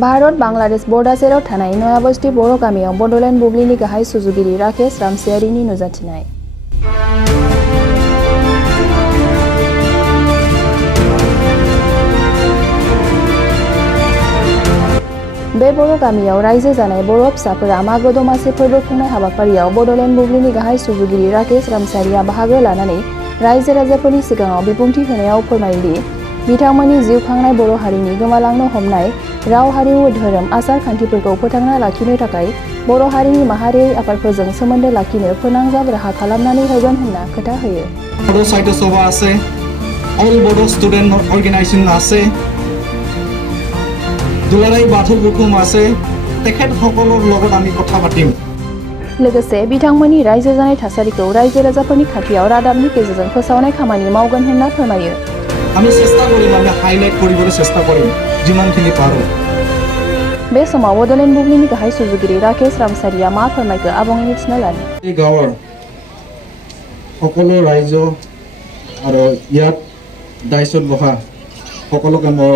Bharat Bangladesh border सेराव थानाय नयाबस्ती बर' गामियाव बड'लेण्ड बुब्लिनि गाहाय सुजुगिरि राकेश रामसियारिनि नुजाथिनाय। बे बर' गामियाव रायजो जानाय बर' फिसाफोरा मागो दमासि फोरबो खुंनाय हाबाफारियाव बड'लेण्ड बुब्लिनि गाहाय सुजुगिरि राकेश रामसियारिया बाहागो लानानै रायजो राजाफोरनि सिगाङाव बिबुंथि होनायाव फोरमायोदि बिथांमोननि जिउ खांनाय बर' हारिनि गोमालांनो हमनाय राव हारिमु धोरोम आसार खान्थिफोरखौ फोथांना लाखिनो थाखाय बर' हारिनि माहारियारि आफादफोरजों सोमोन्दो लाखिनो फोनांजाब राहा खालामनानै होगोन होनना खोथा होयो। बड' साहित्य सभा আছে, অল বড' ষ্টুডেণ্ট অৰ্গেনাইজেশ্যন আছে, দুলাৰায় বাথौ গৌथुम আছে, তেখেতসকলৰ লগত আমি কথা পাতিম। लोगोसे बिथांमोननि रायजो जानाय थासारिखौ रायजो राजाफोरनि खाथियाव रादाबनि गेजेरजों फोसावनाय खामानि मावगोन होनना फोरमायो। আমি চেষ্টা কৰিম, আমি হাইলাইট কৰিবলৈ চেষ্টা কৰিম যিমানখিনি পাৰোঁ। बे समाव बड'लेण्ड बुब्लिनि गाहाय सुजुगिरि राकेश रामसियारिया मा फोरमायखो आबुङै मिथिना लानो। এই গাঁৱৰ সকলো ৰাইজ আৰু ইয়াত দায়িত্বত বহা সকলোকে মই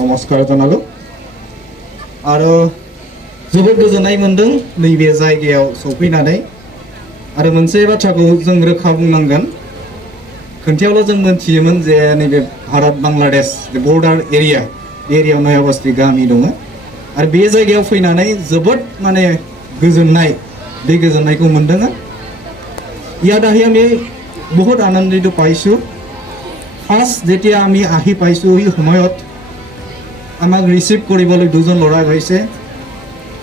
নমস্কাৰ জনালোঁ আৰু जोबोद गोजोननाय मोनदों नैबे जायगायाव सफैनानै आरो मोनसे बाथ्राखौ जों रोखा बुंनांगोन। खोनथियावल' जों मोनथियोमोन जे नैबे भारत बांलादेश बर्डार एरियायाव नयाबस्ती गामि दङ आरो बे जायगायाव फैनानै जोबोद माने बे गोजोननायखौ मोनदों। ইয়াত আহি আমি বহুত আনন্দিত পাইছোঁ। ফাৰ্ষ্ট যেতিয়া আমি আহি পাইছোঁ সেই সময়ত আমাক ৰিচিভ কৰিবলৈ দুজন ল'ৰা গৈছে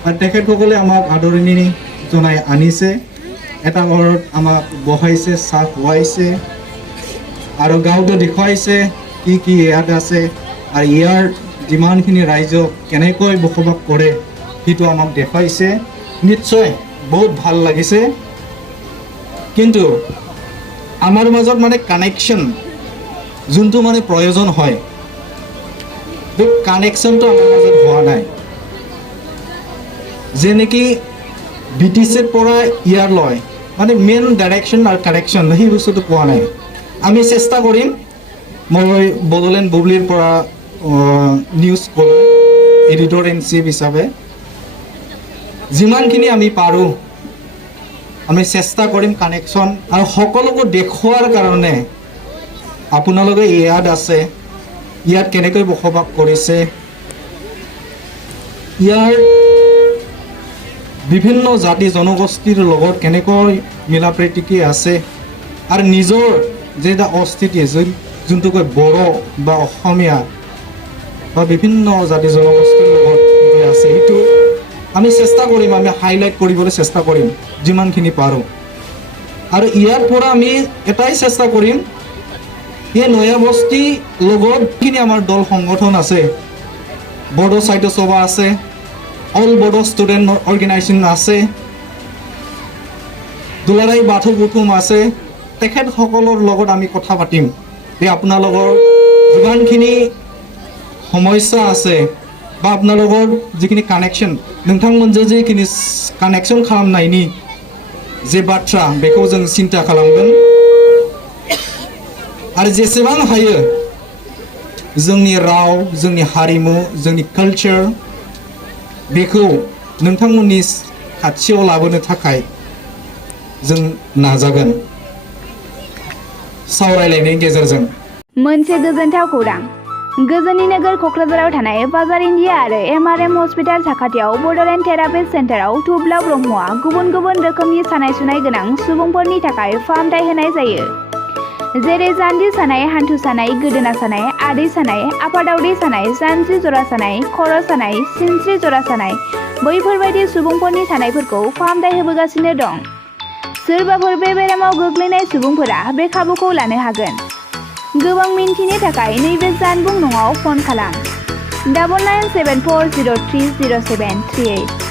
আৰু তেখেতসকলে আমাক আদৰণি জনাই আনিছে। এটা ঘৰত আমাক বহাইছে, চাহ খুৱাইছে আৰু গাঁৱটো দেখুৱাইছে কি কি ইয়াত আছে আৰু ইয়াৰ যিমানখিনি ৰাইজ কেনেকৈ বসবাস কৰে সেইটো আমাক দেখুৱাইছে। নিশ্চয় বহুত ভাল লাগিছে, কিন্তু আমাৰ মাজত মানে কানেকশ্যন যোনটো মানে প্ৰয়োজন হয় সেই কানেকশ্যনটো আমাৰ মাজত হোৱা নাই। যে নেকি BTCৰ পৰা ইয়াৰলৈ মানে মেইন ডাইৰেকশ্যন আৰু কানেকশ্যন সেই বস্তুটো পোৱা নাই। আমি চেষ্টা কৰিম, মই বডোলেণ্ড বুবলিৰ পৰা নিউজ কৰোঁ এডিটৰ ইন চিফ হিচাপে যিমানখিনি আমি পাৰোঁ আমি চেষ্টা কৰিম কানেকশ্যন আৰু সকলোকে দেখুৱাৰ কাৰণে। আপোনালোকে ইয়াত আছে, ইয়াত কেনেকৈ বসবাস কৰিছে, ইয়াৰ বিভিন্ন জাতি জনগোষ্ঠীৰ লগত কেনেকৈ মিলা প্ৰীতিকে আছে আৰু নিজৰ যে এটা অস্থিতি যোনটো কয় বড়ো বা অসমীয়া বা বিভিন্ন জাতি জনগোষ্ঠীৰ লগত আছে সেইটো আমি চেষ্টা কৰিম, আমি হাইলাইট কৰিবলৈ চেষ্টা কৰিম যিমানখিনি পাৰোঁ। আৰু ইয়াৰ পৰা আমি এটাই চেষ্টা কৰিম, এই নয়াবস্তি লগতখিনি আমাৰ দল সংগঠন আছে, বড' সাহিত্য সভা আছে, অল বড' ষ্টুডেণ্ট অৰ্গেনাইজেশ্যন আছে, দুলাৰায় বাথৌ গৌথুম আছে, তেখেতসকলৰ লগত আমি কথা পাতিম যে আপোনালোকৰ যিমানখিনি সমস্যা আছে বা আপোনালোকৰ যিখিনি কানেকশ্যন नोंथांमोनजों जिखिनि कानेक्शन खालामनायनि जे बाथ्रा बेखौ जों सिन्था खालामगोन आरो जेसेबां हायो जोंनि राव, जोंनि हारिमु, जोंनि कालचार बेखौ नोंथांमोननि खाथियाव लाबोनो थाखाय जों नाजागोन सावरायलायनायनि गेजेरजों। मोनसे गोजोनथाव खौरां, गोजोननि नोगोर क'क्राझाराव थानाय बाजार इन्डिया आरो MRM हस्पिटाल साखाथियाव बड'लेण्ड थेरापि सेन्टाराव थुब्ला ब्रह्मआ गुबुन गुबुन रोखोमनि सानाय सुनाय गोनां सुबुंफोरनि थाखाय फाहामथाय होनाय जायो। जेरै जान्जि सानाय, हान्थु सानाय, गोदोना सानाय, आदै सानाय, आफादावदै सानाय, जानजि जरा सानाय, खर' सानाय, सिनस्रि जरा सानाय, बैफोरबायदि सुबुंफोरनि सानायफोरखौ फाहामथाय होबोगासिनो दं। सोरबाफोर बे बेरामाव गोग्लैनाय सुबुंफोरा बे खाबुखौ लानो हागोन। गोबां मिन्थिनो थाखाय नैबे जानबुं नङाव फन खालाम 9974030738।